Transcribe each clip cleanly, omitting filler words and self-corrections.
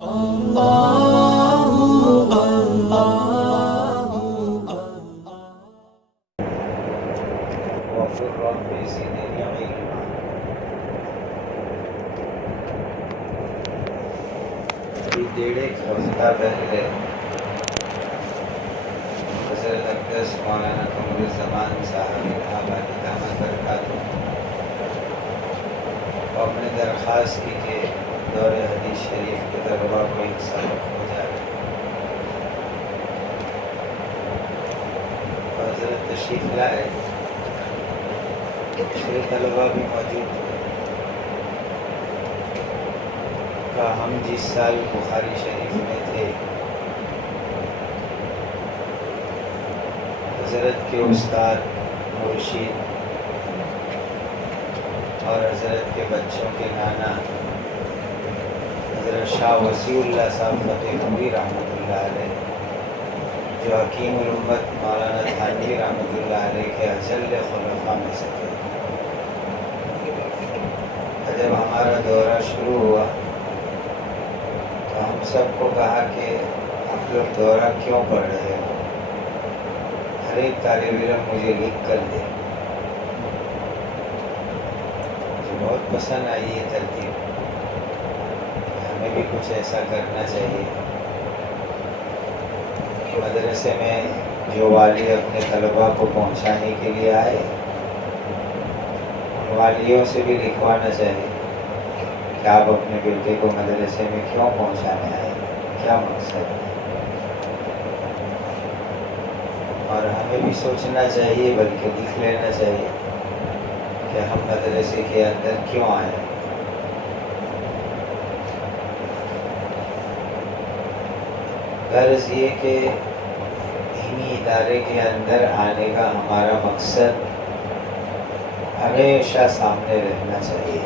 وقل رب زدنی علما۔ ڈیڑھ ایک ہفتہ پہلے حضرت اقدس مولانا قمرالزمان صاحب آباد دامت برکاتہ آپ نے درخواست کی کہ دور حدیث شریف کے طلباء کو ایک سبق ہو جائے، حضرت تشریف لائے، دوسرے طلباء بھی موجود تھے۔ کہ ہم جس سال بخاری شریف میں تھے، حضرت کے استاد مرشد اور حضرت کے بچوں کے نانا حضرت شاہ وسیع اللہ صاحب فتح پوری رحمۃ اللہ علیہ، جو حکیم الامت مولانا تھانوی رحمۃ اللہ علیہ کے اجل خلفاء میں سے تھے، جب ہمارا دورہ شروع ہوا تو ہم سب کو کہا کہ آپ لوگ دورہ کیوں پڑھ رہے ہو، ہر ایک طالب علم مجھے لکھ کر دے۔ مجھے بہت پسند آئی یہ ترتیب، ہمیں بھی کچھ ایسا کرنا چاہیے کہ مدرسے میں جو والی اپنے طلباء کو پہنچانے کے لیے آئے، ان والیوں سے بھی لکھوانا چاہیے کہ آپ اپنے بیٹے کو مدرسے میں کیوں پہنچانے آئے، کیا مقصد ہے۔ اور ہمیں بھی سوچنا چاہیے، بلکہ لکھ لینا چاہیے کہ ہم مدرسے کے اندر کیوں آئے۔ غرض یہ کہ دینی ادارے کے اندر آنے کا ہمارا مقصد ہمیشہ سامنے رہنا چاہیے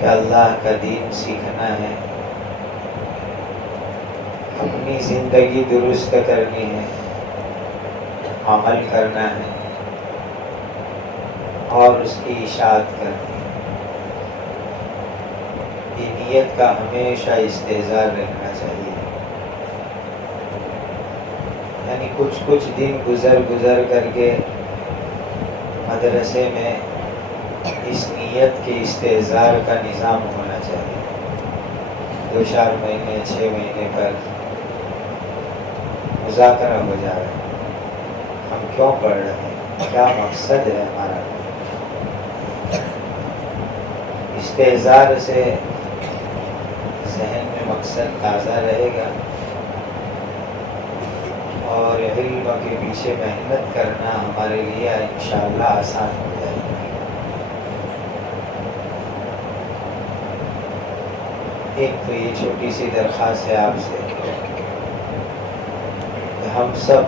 کہ اللہ کا دین سیکھنا ہے، اپنی زندگی درست کرنی ہے، عمل کرنا ہے اور اس کی اشاعت کرنی ہے۔ یہ نیت کا ہمیشہ استحضار رہنا چاہیے، یعنی کچھ دن گزر کر کے مدرسے میں اس نیت کے استحضار کا نظام ہونا چاہیے۔ 2-4 مہینے 6 مہینے پر مذاکرہ ہو جائے، ہم کیوں پڑھ رہے ہیں، کیا مقصد ہے ہمارا۔ استحضار سے ذہن میں مقصد تازہ رہے گا اور علم کے پیچھے محنت کرنا ہمارے لیے انشاءاللہ آسان ہو جائے گا۔ ایک تو یہ چھوٹی سی درخواست ہے آپ سے کہ ہم سب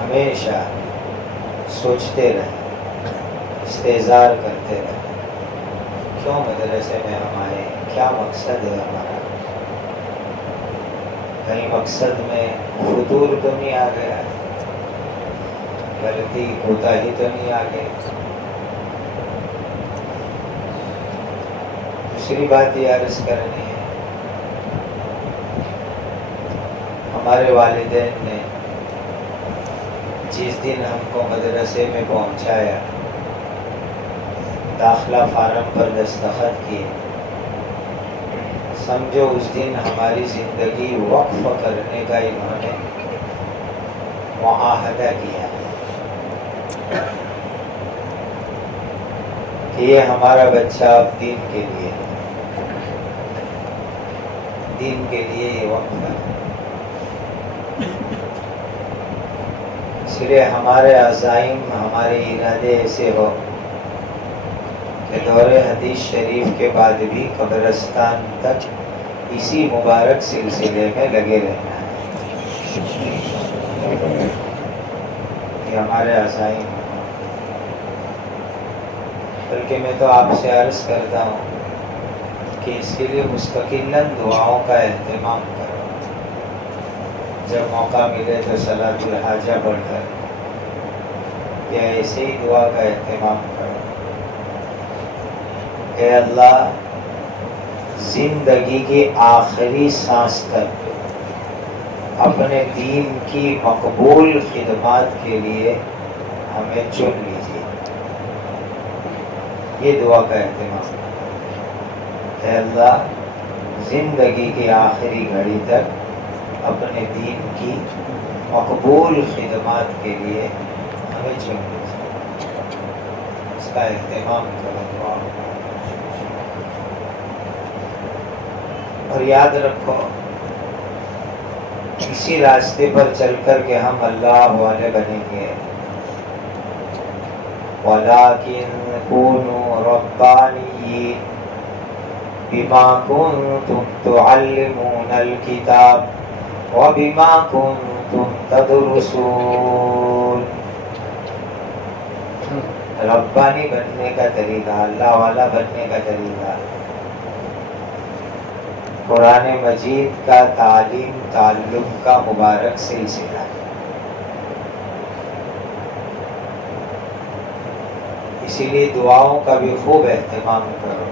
ہمیشہ سوچتے رہیں، استحضار کرتے رہیں، کیوں مدرسے میں ہم آئے، کیا مقصد ہے ہمارا۔ کہیں مقصد میں فطور تو نہیں آ گیا، غلطی کوتاہی تو نہیں آ گئی۔ دوسری بات یہ عرض کرنی ہے، ہمارے والدین نے جس دن ہم کو مدرسے میں پہنچایا، داخلہ فارم پر دستخط کیے، سمجھو اس دن ہماری زندگی وقف کرنے کا انہوں نے معاہدہ کیا کہ یہ ہمارا بچہ اب دین کے لیے یہ وقف ہے۔ صرف ہمارے عزائم، ہمارے ارادے ایسے ہو کہ دور حدیث شریف کے بعد بھی قبرستان تک اسی مبارک سلسلے میں لگے رہنا ہے، یہ ہمارے عزائم۔ بلکہ میں تو آپ سے عرض کرتا ہوں کہ اس کے لیے مستقلاً دعاؤں کا اہتمام کرو، جب موقع ملے تو صلاۃ الحاجہ پڑھ کر یا ایسے ہی دعا کا اہتمام کرو۔ اے اللہ زندگی کی آخری سانس تک اپنے دین کی مقبول خدمات کے لیے ہمیں چن لیجیے. یہ دعا کا اہتمام. اے اللہ زندگی کی آخری گھڑی تک اپنے دین کی مقبول خدمات کے لیے ہمیں چن لیجیے. اس کا اہتمام کرو دعا. اور یاد رکھو اسی راستے پر چل کر کے ہم اللہ والے بنیں گے. وَلَٰكِن كُونُوا رَبَّانِيِّينَ بِمَا كُنتُمْ تُعَلِّمُونَ الْكِتَابَ وَبِمَا كُنتُمْ تَدْرُسُونَ. ربانی بننے کا طریقہ، اللہ والا بننے کا طریقہ قرآن مجید کا تعلیم تعلم کا مبارک سلسلہ ہے. اسی لیے دعاؤں کا بھی خوب اہتمام کرو.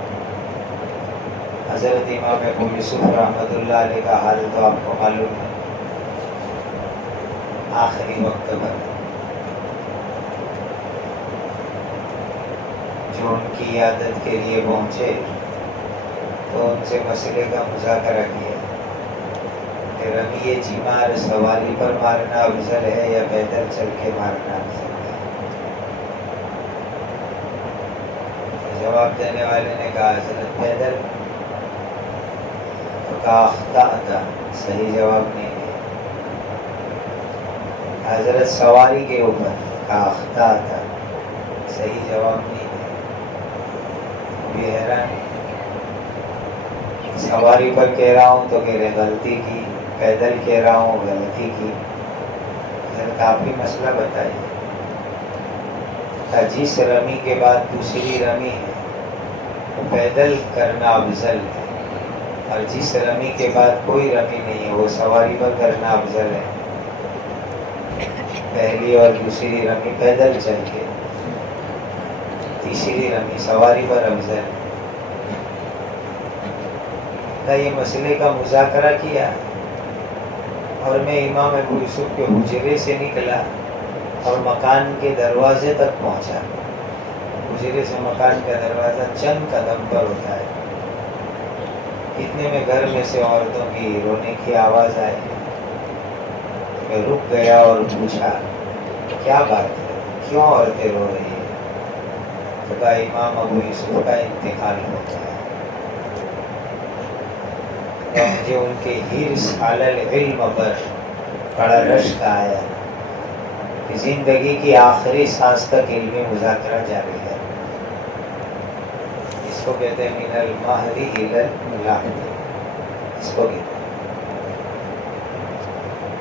حضرت امام ابو یوسف رحمۃ اللہ علیہ کا حال تو آپ کو معلوم ہے. آخری وقت پر جو ان کی عیادت کے لیے پہنچے تو ان سے مسئلے کا مذاکرہ کیا کہ رمی چیمار سواری پر مارنا افضل ہے یا پیدل چل کے مارنا افضل ہے. جواب دینے والے نے کہا حضرت پیدل. تو کہا اخطأت، صحیح جواب نہیں دیا. حضرت سواری کے اوپر، کہا اخطأت، صحیح جواب نہیں دیا. بھی حیران سواری پر کہہ رہا ہوں تو کہہ رہے غلطی کی، پیدل کہہ رہا ہوں غلطی کی. حضرت آپ ہی مسئلہ بتائیے. جس رمی کے بعد دوسری رمی ہے وہ پیدل کرنا افضل ہے، اور جس رمی کے بعد کوئی رمی نہیں ہے وہ سواری پر کرنا افضل ہے. پہلی اور دوسری رمی پیدل چل کے، تیسری رمی سواری پر افضل ہے. یہ مسئلے کا مذاکرہ کیا اور میں امام ابو یوسف کے حجرے سے نکلا اور مکان کے دروازے تک پہنچا. حجرے سے مکان کا دروازہ چند قدم پر ہوتا ہے. اتنے میں گھر میں سے عورتوں کی رونے کی آواز آئی. میں رک گیا اور پوچھا کیا بات ہے، کیوں عورتیں رو رہی ہیں؟ تو کہا امام ابو یوسف کا انتقال ہو گیا. مجھے ان کے حرص علی العلم پر بڑا رشک آیا کہ زندگی کی آخری سانس تک علمی مذاکرہ جاری ہے. اس کو کہتے ہیں من المہد الی اللحد. اس کو کہتے ہیں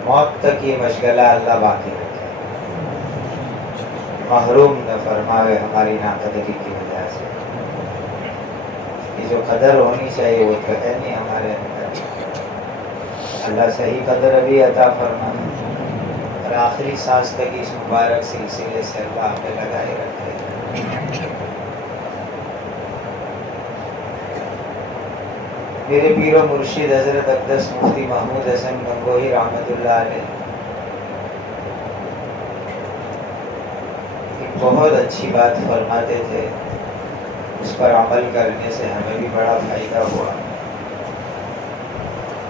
موت تک یہ مشغلہ اللہ باقی رکھے، محروم نہ فرماوے ہماری ناقدری کی وجہ سے. یہ جو قدر ہونی چاہیے وہ تو ہے نہیں ہمارے اندر. اللہ صحیح قدر ابھی عطا فرمائے اور آخری سانس تک اس مبارک سلسلے سے اللہ ہمیں لگائے رکھے. میرے پیر و مرشد حضرت اقدس مفتی محمود حسن گنگوہی رحمۃ اللہ علیہ ایک بہت اچھی بات فرماتے تھے. اس پر عمل کرنے سے ہمیں بھی بڑا فائدہ ہوا.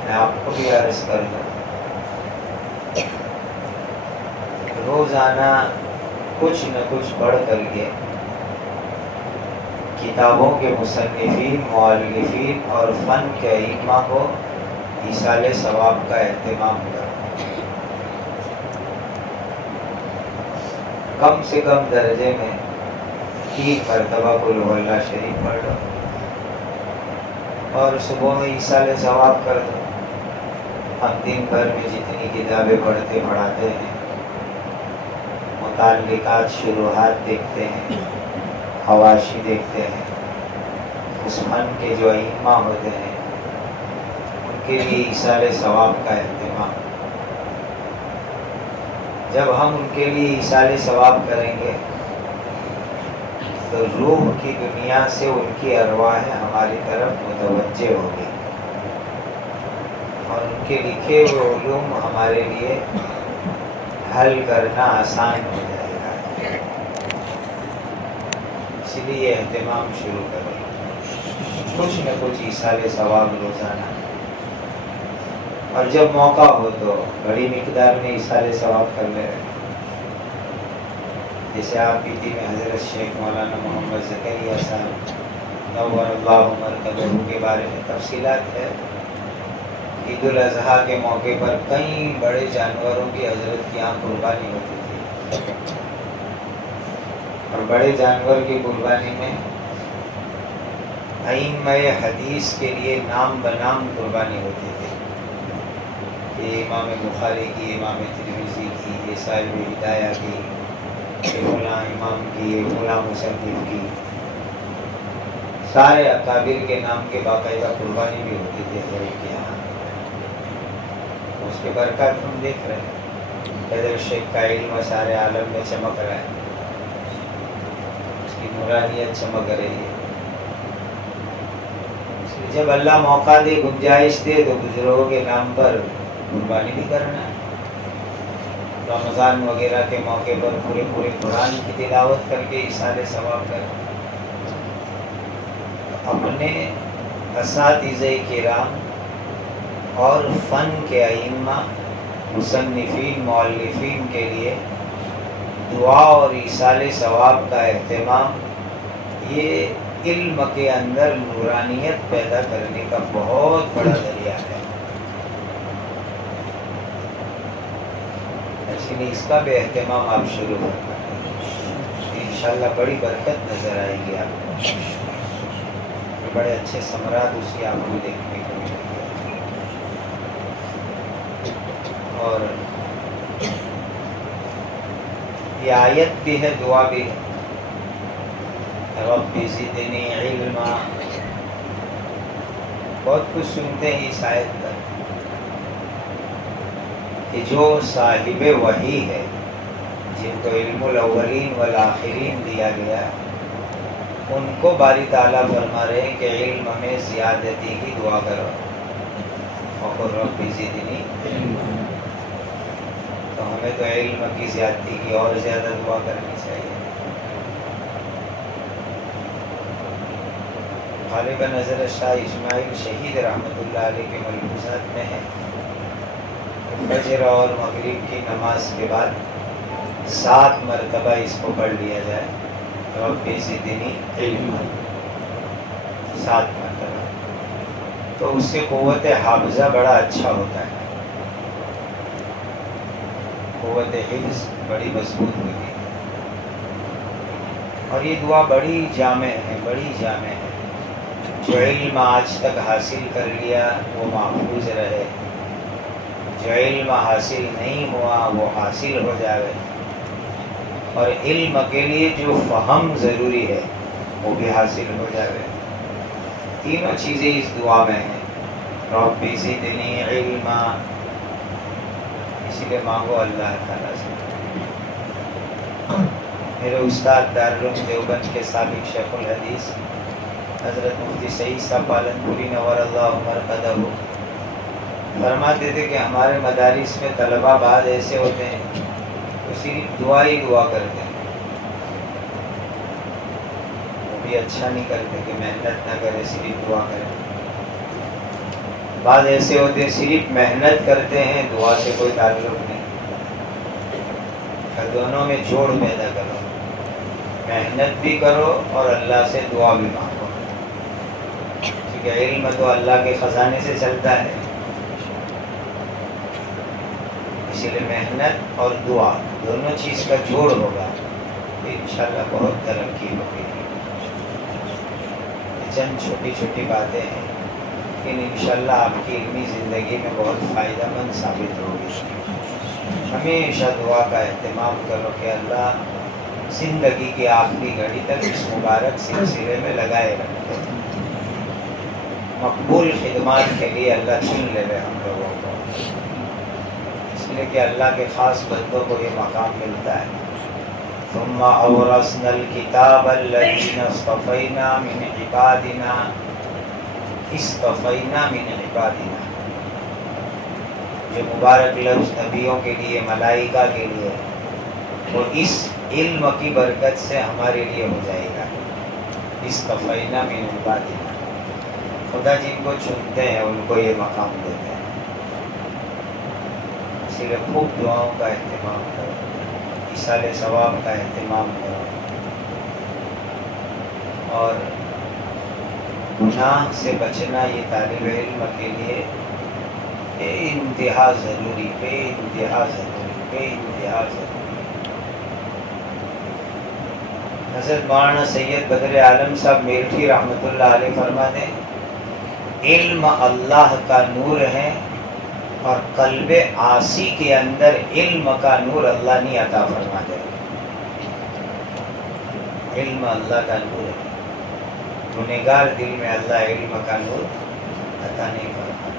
میں آپ کو بھی عرض کر دوں، روزانہ کچھ نہ کچھ پڑھ کر کے کتابوں کے مصنفین، مؤلفین اور فن کے ائمہ کو ایصال ثواب کا اہتمام کرو. کم سے کم درجے میں 3 مرتبہ قل هو اللہ شریف پڑھ لو اور صبح میں ایصال ثواب کر دو. ہم دن بھر میں جتنی کتابیں پڑھتے پڑھاتے ہیں، متعلقات شروحات دیکھتے ہیں، حواشی دیکھتے ہیں، اس فن کے جو ائمہ ہوتے ہیں ان کے لیے ایصال ثواب کا اہتمام. جب ہم ان کے لیے ایصال ثواب کریں گے تو روح کی دنیا سے ان کی ارواح ہماری طرف متوجہ ہوگی اور ان کے لکھے ہوئے علوم ہمارے لیے حل کرنا آسان ہو جائے گا. اس لیے اہتمام شروع کریں، کچھ نہ کچھ ایصال ثواب روزانہ، اور جب موقع ہو تو بڑی مقدار میں ایصال ثواب کر لیں. جیسے آپ کی میں حضرت شیخ مولانا محمد زکریا صاحب نور اللہ مرکزہ کے بارے میں تفصیلات ہے. عید الاضحیٰ کے موقع پر کئی بڑے جانوروں کی حضرت کی یہاں قربانی ہوتی تھی، اور بڑے جانور کی قربانی میں ائمہ حدیث کے لیے نام بنام قربانی ہوتی تھی. یہ امام بخاری کی، امام ترمذی کی، یہ صاحب ہدایہ کی، یہ فلاں امام کی، یہ فلاں مصنف کی، سارے اکابر کے نام کے باقاعدہ قربانی بھی ہوتی تھی حضرت کے یہاں. اس کے برکات ہم دیکھ رہے ہیں. حضرت شیخ کا علم سارے عالم میں چمک رہا ہے، اس کی نورانیت چمک رہی ہے. جب اللہ موقع دے، گنجائش دے، تو بزرگوں کے نام پر قربانی بھی کرنا ہے. رمضان وغیرہ کے موقع پر پورے قرآن کی تلاوت کر کے ایصال ثواب کر. اپنے اساتذہ کرام اور فن کے ائمہ، مصنفین، مؤلفین کے لیے دعا اور ایصال ثواب کا اہتمام، یہ علم کے اندر نورانیت پیدا کرنے کا بہت بڑا ذریعہ ہے. اس لیے اس کا بھی اہتمام آپ شروع کرنا ہے. انشاءاللہ بڑی برکت نظر آئے گی آپ کو، بڑے اچھے ثمرات اس کی آپ کو دیکھنے کو ملیں گے. اور یہ آیت بھی ہے، دعا بھی ہے. رب زدنی علما، بہت کچھ سنتے ہیں اس آیت پر کہ جو صاحب وحی ہے، جن کو علم الاولین والآخرین دیا گیا، ان کو باری تعالیٰ فرما رہے ہیں کہ علم میں زیادتی کی دعا کرو. وقل رب زدنی علما، تو ہمیں تو علم کی زیادتی کی اور زیادہ دعا کرنی چاہیے. غالباً حضرت شاہ اسماعیل شہید رحمۃ اللہ علیہ کے ملفوظات میں ہے، فجر اور مغرب کی نماز کے بعد 7 مرتبہ اس کو پڑھ لیا جائے، رب زدنی علما، 7 مرتبہ. تو اس سے قوت حافظہ بڑا اچھا ہوتا ہے، قوت حفظ بڑی مضبوط ہوتی ہے. اور یہ دعا بڑی جامع ہے، بڑی جامع ہے. جو علم آج تک حاصل کر لیا وہ محفوظ رہے، جو علم حاصل نہیں ہوا وہ حاصل ہو جائے، اور علم کے لیے جو فہم ضروری ہے وہ بھی حاصل ہو جائے. تینوں چیزیں اس دعا میں ہیں. رب زدنی علما، اسی لیے مانگو اللہ تعالیٰ سے. میرے استاد دارالعلوم دیوبند کے سابق شیخ الحدیث حضرت مفتی سعید صاحب پالنپوری نور اللہ مرکزہ فرماتے تھے کہ ہمارے مدارس میں طلبہ بعض ایسے ہوتے ہیں تو صرف دعا ہی دعا کرتے ہیں، وہ بھی اچھا نہیں کرتے کہ محنت نہ کرے، صرف دعا کرے. بعض ایسے ہوتے ہیں صرف محنت کرتے ہیں، دعا سے کوئی تعلق نہیں. دونوں میں جوڑ پیدا کرو، محنت بھی کرو اور اللہ سے دعا بھی مانگو، کیونکہ علم تو اللہ کے خزانے سے چلتا ہے. اسی لیے محنت اور دعا دونوں چیز کا جوڑ ہوگا تو انشاءاللہ بہت ترقی ہوگی. چند چھوٹی چھوٹی باتیں ہیں لیکن انشاءاللہ آپ کی علمی زندگی میں بہت فائدہ مند ثابت ہوگی. ہمیشہ دعا کا اہتمام کرو کہ اللہ زندگی کی آخری گھڑی تک اس مبارک سلسلے میں لگائے رکھے. مقبول خدمات کے لیے اللہ چن لے ہم لوگوں کو، اس لیے کہ اللہ کے خاص بندوں کو یہ مقام ملتا ہے. ثم اورثنا الكتاب الذين اصطفينا من عبادنا اصطفینا من عبادنا، جو مبارک لفظ نبیوں کے لیے، ملائکہ کے لیے، وہ اس علم کی برکت سے ہمارے لیے ہو جائے گا۔ اصطفینا من عبادنا، خدا جن کو چنتے ہیں ان کو یہ مقام دیتے ہیں۔ اس لیے خوب دعاؤں کا اہتمام کرو، ایصال ثواب کا اہتمام کرو، اور گناہ سے بچنا یہ طالب علم کے لیے بے انتہا ضروری، بے انتہا ضروری، بے انتہا ضروری۔ حضرت مولانا سید بدر عالم صاحب میرٹھی رحمۃ اللہ علیہ فرماتے ہیں علم اللہ کا نور ہے، اور قلب عاصی کے اندر علم کا نور اللہ نہیں عطا فرماتے۔ علم اللہ کا نور ہے، گنہگار دل میں اللہ علم کا نور عطا نہیں فرماتے۔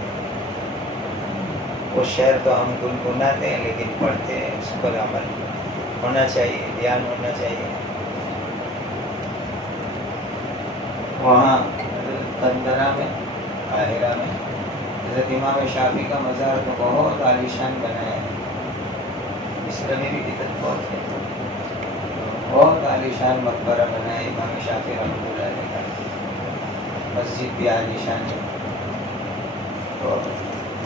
وہ شعر تو ہم گنگناتے ہیں لیکن پڑھتے ہیں، اس پر عمل ہونا چاہیے، دھیان ہونا چاہیے۔ وہاں قندرہ میں، قاہرہ میں حضرت امام شافعی کا مزار تو بہت عالیشان بنایا ہے، مصر میں بھی بدعت بہت ہے، بہت عالیشان مقبرہ بنا ہے امام شافعی رحمۃ اللہ علیہ کا، مسجد بھی عالیشان ہے۔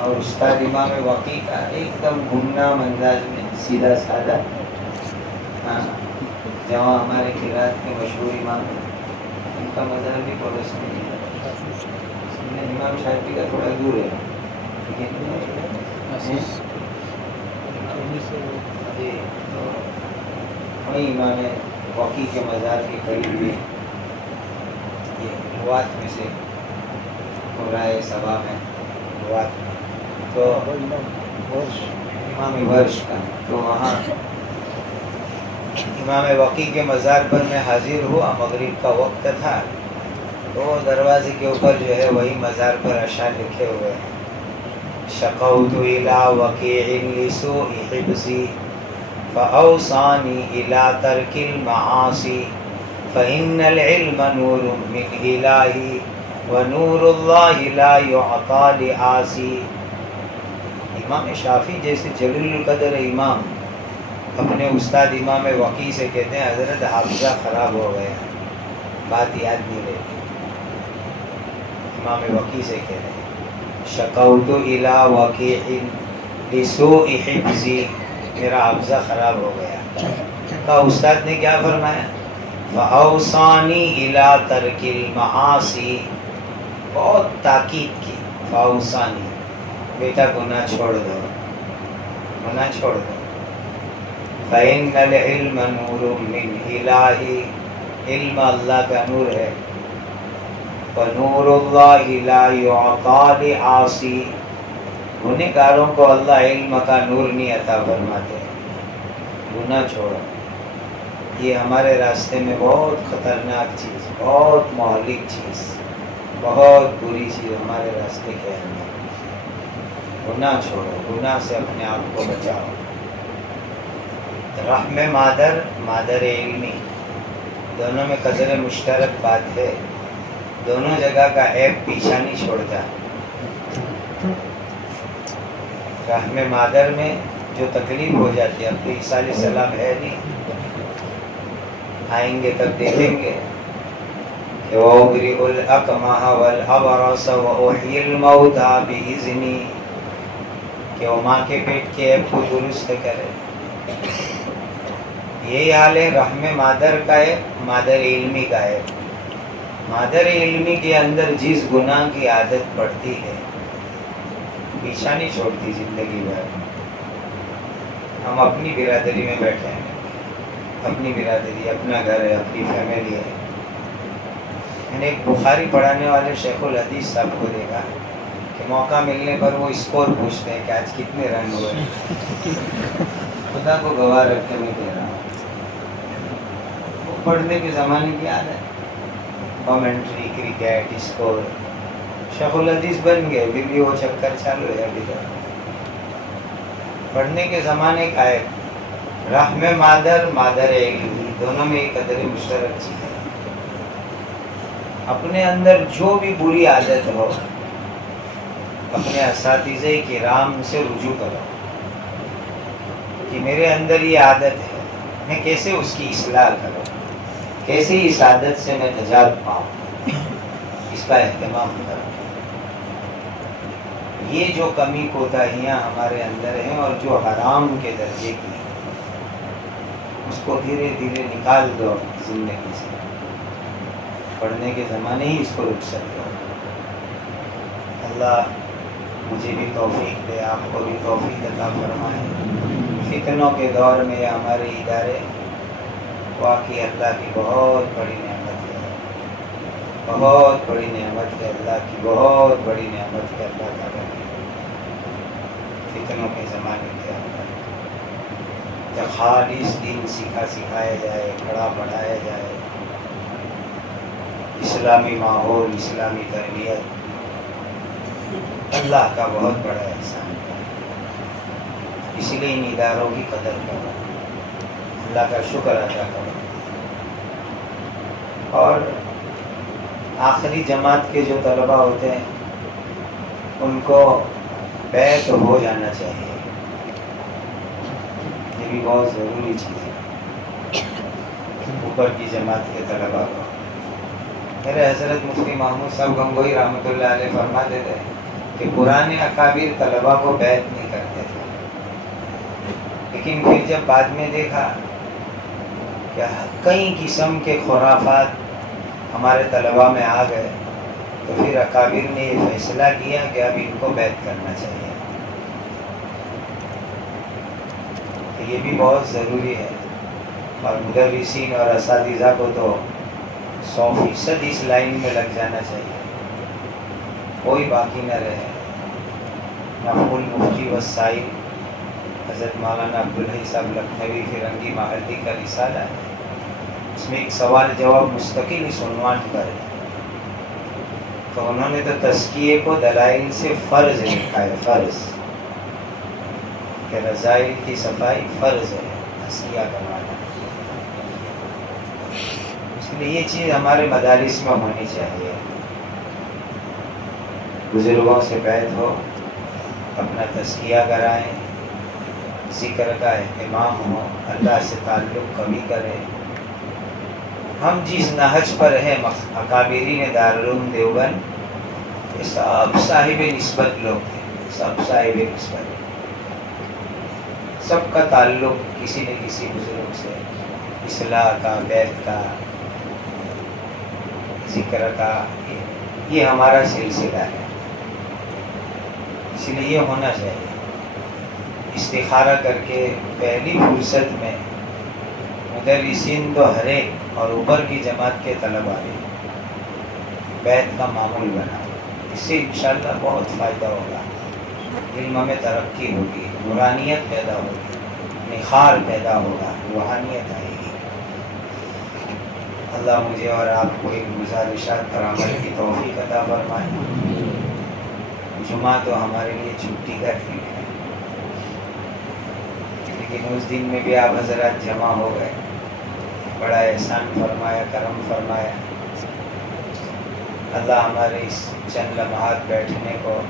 اور استاد امام وقی کا ایک دم گمنام انداز میں سیدھا سادہ، ہاں، جہاں ہمارے قرات کے مشہور امام ہیں، ان کا مزار بھی پڑوس میں ہے، امام شافعی کا تھوڑا دور ہے، وہی امام وقی کے مزار کے قریب بھی یہ روات میں سے ہو رہا ہے، سبا میں روات میں، تو امام ورش کا، تو وہاں امام وقی کے مزار پر میں حاضر ہوا، مغرب کا وقت تھا، تو دروازے کے اوپر جو ہے وہی مزار پر اشعار لکھے ہوئے ہیں، شقوت الى وقیع لسوء حفظی فاوصانی الى ترک المعاصی فإن العلم نور من الہی ونور اللہ لا یعطى لعاصی۔ امام شافعی جیسے جلیل القدر امام اپنے استاد امام وقی سے کہتے ہیں حضرت حافظہ خراب ہو گیا، بات یاد نہیں رہتی۔ امام وقی سے کہہ رہے ہیں شقوت الی وقیع لسوء حفظی، میرا حافظہ خراب ہو گیا۔ کا استاد نے کیا فرمایا؟ فاوصانی الی ترک المعاصی، بہت تاکید کی، فاوصانی، بیٹا گناہ چھوڑ دو، گناہ چھوڑ دو۔ فإن العلم نور من الہی، علم اللہ کا نور ہے، وَنُورُ اللَّهِ لَا يُعْطَى لِعَاصِي، گنہگاروں کو اللہ علم کا نور نہیں عطا فرماتے۔ گناہ چھوڑو، یہ ہمارے راستے میں بہت خطرناک چیز، بہت مہلک چیز، بہت بری چیز ہمارے راستے کے اندر۔ گناہ چھوڑو، گناہ سے اپنے آپ کو بچاؤ۔ رحم مادر، مادر علمی، دونوں میں قدر مشترک بات ہے، دونوں جگہ کا عیب پیچھا نہیں چھوڑتا۔ رحم مادر میں جو تکلیف ہو جاتی ہے، اب تو عیسیٰ علیہ السلام ہے نہیں، آئیں گے تب دیکھیں گے کہ وَأُبْرِئُ الْأَكْمَحَ وَالْأَبْرَصَ وَأُحْيِي الْمَوْتَىٰ بِإِذْنِي، کہ وہ ماں کے پیٹ کے عیب کو درست کرے۔ یہی حال ہے رحم مادر کا ہے، مادر علمی کا ہے۔ مادر علمی کے اندر جس گناہ کی عادت پڑتی ہے پیچھا نہیں چھوڑتی زندگی بھر۔ ہم اپنی برادری میں بیٹھے ہیں، اپنی برادری، اپنا گھر ہے، اپنی فیملی ہے۔ میں نے ایک بخاری پڑھانے والے شیخ الحدیث صاحب کو دیکھا کہ موقع ملنے پر وہ اسکور پوچھتے ہیں کہ آج کتنے رن ہوئے۔ خدا کو گواہ رکھ کے میں کہہ رہا ہوں، وہ پڑھنے کے زمانے کی عادت، کامنٹری، کرکٹ، اسکور، شیخ الحدیث بن گئے، پھر بھی وہ چکر چالو ہے ابھی تک۔ پڑھنے کے زمانے کا ہے، رحم مادر مادر علم، دونوں میں ایک قدر مشترک چیز ہے۔ اپنے اندر جو بھی بری عادت ہو اپنے اساتذہ کرام سے رجوع کرو کہ میرے اندر یہ عادت ہے، میں کیسے اس کی اصلاح کروں، کیسے اس عادت سے میں نجات پاؤں، اس کا اہتمام کروں۔ یہ جو کمی کوتاہیاں ہمارے اندر ہیں اور جو حرام کے درجے کی ہیں، اس کو دھیرے دھیرے نکال دو اپنی زندگی سے۔ پڑھنے کے زمانے ہی اس کو رک سکتے ہو۔ اللہ مجھے بھی توفیق دے، آپ کو بھی توفیق عطا فرمائے۔ فتنوں کے دور میں یہ ہمارے ادارے واقعی اللہ کی بہت بڑی نعمت ہے، بہت بڑی نعمت ہے، اللہ کی بہت بڑی نعمت ہے اللہ تعالیٰ کی۔ فتنوں کے زمانے کے اندر جب خالص دین سکھایا جائے، پڑھایا جائے، اسلامی ماحول، اسلامی تربیت، اللہ کا بہت بڑا احسان ہے۔ اسی لیے ان اداروں کی قدر کرو، اللہ کا شکر ادا کرو۔ اور آخری جماعت کے جو طلباء ہوتے ہیں ان کو بیعت ہو جانا چاہیے، یہ بھی بہت ضروری چیز ہے۔ اوپر کی جماعت کے طلباء کو میرے حضرت مفتی محمود صاحب گنگوئی رحمۃ اللہ علیہ فرماتے تھے کہ پرانے اکابر طلباء کو بیعت نہیں کرتے تھے، لیکن پھر جب بعد میں دیکھا کہ کئی قسم کے خرافات ہمارے طلباء میں آ گئے تو پھر اکابر نے یہ فیصلہ کیا کہ اب ان کو بیعت کرنا چاہیے۔ تو یہ بھی بہت ضروری ہے، اور مدرسین اور اساتذہ کو تو 100% اس لائن میں لگ جانا چاہیے، کوئی باقی نہ رہے۔ مقبول مفتی والسائل حضرت مولانا عبدالحی صاحب لکھنوی فرنگی محلی کا رسالہ ہے، اس میں ایک سوال جواب مستقل اس عنوان پر ہے۔ تو انہوں نے تو تزکیے کو دلائل سے فرض لکھا ہے، فرض کہ رذائل کی صفائی فرض ہے، تزکیہ کروانا۔ اس لیے یہ چیز ہمارے مدارس میں ہونی چاہیے، بزرگوں سے بیعت ہو، اپنا تزکیہ کرائیں، ذکر کا اہتمام ہو، اللہ سے تعلق قوی کریں۔ ہم جس نہج پر ہیں اکابرین دارالعلوم دیوبند، یہ سب صاحب نسبت لوگ تھے، سب صاحب نسبت، سب کا تعلق کسی نہ کسی بزرگ سے، اصلاح کا، بیعت کا، ذکر کا، یہ ہمارا سلسلہ ہے، اس لیے یہ ہونا چاہیے۔ استخارہ کر کے پہلی فرصت میں مدرسین تو ہر ایک اور اوپر کی جماعت کے طلباء بھی بیعت کا معمول بنا، اس سے انشاءاللہ بہت فائدہ ہوگا، علم میں ترقی ہوگی، نورانیت پیدا ہوگی، نخار پیدا ہوگا، روحانیت آئے گی۔ اللہ مجھے اور آپ کو ان گزارشات پر عمل کی توفیق عطا فرمائے۔ جمعہ تو ہمارے لیے چھٹی کا دن ہے، لیکن اس دن میں بھی آپ حضرات جمع ہو گئے، بڑا احسان فرمایا، کرم فرمایا۔ اللہ ہمارے اس چند لمحات بیٹھنے کو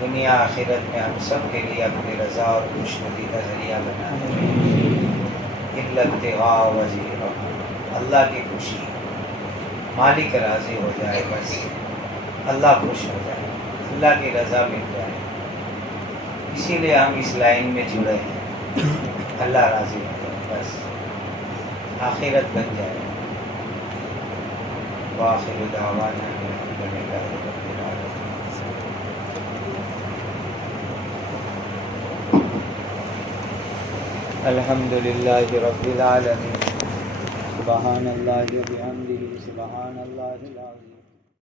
دنیا آخرت میں ہم سب کے لیے اپنی رضا اور خوشنودی کا ذریعہ بنا دے۔ الا ابتغاء وجہ رب، اللہ کی خوشی، مالک راضی ہو جائے، بس اللہ خوش ہو جائے، اللہ کی رضا مل جائے، اسی لیے ہم اس لائن میں جڑے ہیں، اللہ راضی ہو جائے، بس آخرت بن جائے۔ وآخر دعوانا الحمدللہ رب العالمین۔ الحمدللہ رب العالمین، سبحان اللہ وبحمدہ، سبحان اللہ العظیم۔